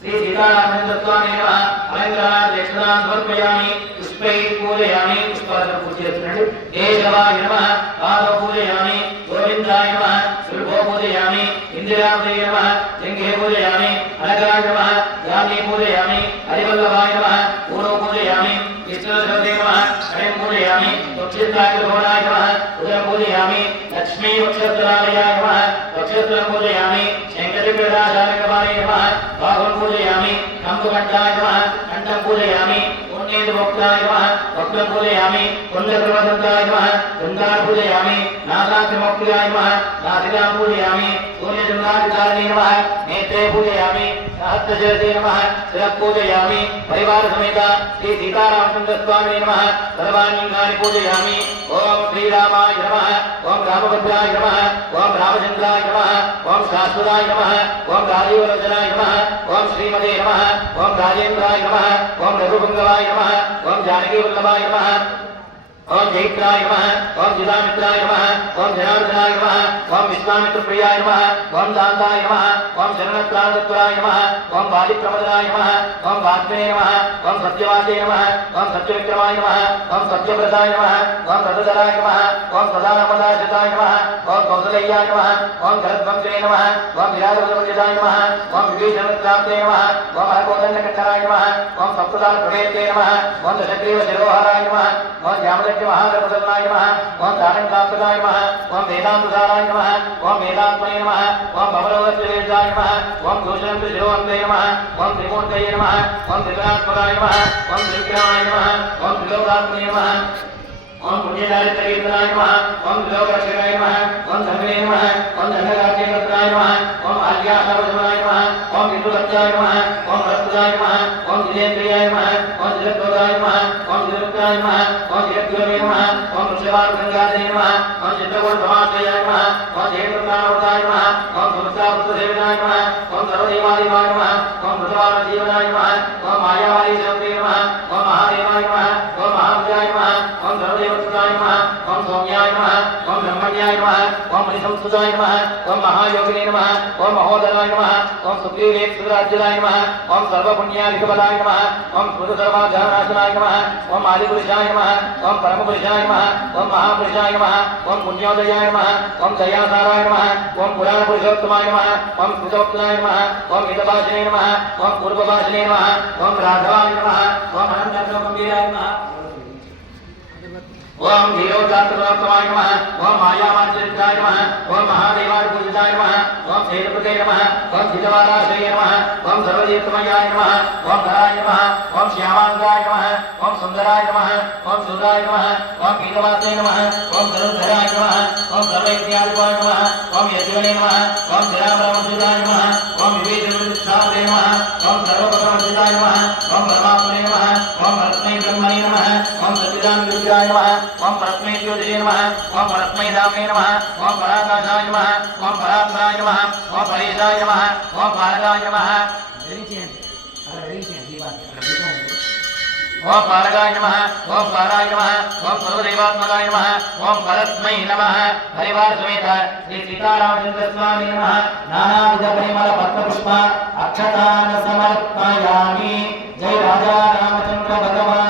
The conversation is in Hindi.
श्री सीतारामचंद्रस्वामी नमः अलंकरणात् दक्षिणां समर्पयामि पुष्पैः पूजयामि पुष्पार्चनं पूजयन्तु केशवाय नमः पादौ पूजयामि गोविन्दाय नमः सुलभो पूजयामि इन्दिरावते नमः जङ्घे पूजयामि अनगाय नमः यामी पूजयामि हरिवल्लभाय नमः पूर्णो पूजयामि विष्णुसहस्रे नमः हरिं पूजयामि वक्षस्थलाय नमः उदरं पूजयामि लक्ष्मी वक्षस्थलालयाय नमः वक्षस्थलं पूजयामि शङ्करपीडाचार्यकपाले नमः बाहुं पूजयामि कंकुकण्ठाय नमः कण्ठं पूजयामि पुण्येन्द्रभोक्ताय नमः वक्त्रं पूजयामि कुण्डप्रवदन्ताय नमः गङ्गां पूजयामि नागाग्रमोक्ताय नमः नासिकां पूजयामि सूर्यचन्द्रादिकारिणे नमः नेत्रे पूजयामि सहस्रशिरसे नमः शिरः पूजयामि परिवारसमेत श्री सीतारामचन्द्रस्वामिने नमः सर्वाण्यङ्गानि पूजयामि ओम श्रीरामाय नमः ओम रामभद्राय नमः ओम रामचन्द्राय नमः ओम शाश्वताय नमः ओम राजीवलोचनाय नमः ओम श्रीमते नमः ओम राजेन्द्राय नमः ओम रघुपुङ्गवाय नमः ओम जानकीवल्लभाय नमः ओम जयित्राय नमः ओम जिदामित्राय नमः ओम जनार्दनाय नमः ओम विश्वामित्रप्रियाय नमः ओम दान्ताय नमः ओम शरणत्राणतत्पराय नमः ओम बालिप्रमदनाय नमः ओम वाग्मे नमः ओम सत्यवादे नमः ओम सत्यविक्रमाय नमः ओम सत्यव्रताय नमः ओम तदधराय नमः ओम सदानपदाश्रिताय नमः ओम कौसल्याय नमः ओम शरद्वंशने नमः ओम विराजवल्लभाय नमः ओम विभीषणक्रान्ते नमः ओम हरकोदण्डकण्ठनाय नमः ओम सप्तदानप्रवेते नमः ओम दशग्रीवशिरोहाराय नमः ओम महाप्रसन्नाय नमः ओम दानकांतकाय नमः ओम वेदांतसाराय नमः ओम वेदात्मने नमः ओम भवरोगप्रवेशाय नमः ओम भूषणशिरोवन्दे नमः ओम त्रिमूर्तये नमः ओम त्रिगुणात्मकाय नमः ओम त्रिविक्रमाय नमः ओम त्रिलोकात्मने नमः ओम पुण्यदायित्वकीर्तनाय नमः ओम त्रिलोकरक्षकाय नमः ओम धर्मणे नमः ओम धर्मकार्यकर्ताय नमः ओम आज्ञासावधानाय नमः ओम विष्णुभक्ताय नमः ओम रक्तदाय नमः ओम जितेन्द्रियाय नमः ओम जितत्वदाय नमः ओम जितत्वदाय नमः ओम जितत्वने नमः ओम वृषभागंगादे नमः ओम चित्रकूटसमाश्रयाय नमः ओम जयप्रदानवताय नमः ओम सुमस्तापुत्रसेवनाय नमः ओम सर्वदेवादिवाय नमः ओम वृषभावजीवनाय नमः ओम मायावादीशवते नमः ओम महादेवाय नमः ओम महाविद्याय नमः ओम सर्वदेवताय नमः ओम सौम्याय नमः ओम ब्रह्मण्याय नमः ओम मणिसंस्कृताय नमः ओम महायोगिने नमः ओम महोदराय नमः ओम सुग्रीवेन्द्रराज्याय नमः ओम सर्वपुण्याधिपदाय नमः ओम स्मृतसर्वाधारनाशनाय नमः ओम आदिपुरुषाय नमः ओम परमपुरुषाय नमः ओम महापुरुषाय नमः ओम पुण्योदयाय नमः ओम दयासाराय नमः ओम पुराणपुरुषोत्तमाय नमः ओम स्मृतोक्ताय नमः ओम हितभाषिणे नमः ओम पूर्वभाषिणे नमः ओम राघवाय नमः ओम अनन्तगम्भीराय नमः ओम धीरोदात्तमाय नमः ओम मायावाचरिताय नमः ओम महादेवाय पूजिताय नमः ओम सेतुपते नमः ओम जितवाराश्रये नमः ओम सर्वतीर्थमयाय नमः ओम धराय नमः ओम श्यामांगाय नमः ओम सुंदराय नमः ओम सुराय नमः ओम पीतवासे नमः ओम धनुर्धराय नमः ओम सर्वैत्यादिवाय नमः ओम यज्वने नमः ओम जरामरामसुताय नमः ओम विवेकविद्याय नमः ओम सर्वपदमसिताय नमः ओम परमात्मने नमः ओम परस्मै ब्रह्मणे नमः ओम सच्चिदानन्दविद्याय नमः ओम परस्मै ज्योतिषे नमः ओम परस्मै धामने नमः ओम पराकाशाय नमः ओम परात्मनाय नमः ओम परेशाय नमः ओम पारगाय नमः ओम पारगाय नमः ओम पाराय नमः ओम सर्वदेवात्मकाय नमः ओम परस्मै नमः परिवार समेत श्री सीतारामचन्द्रस्वामी नमः नानाविध परिमल पत्रपुष्प अक्षतान् समर्पयामि जय राजा रामचंद्र भगवान्।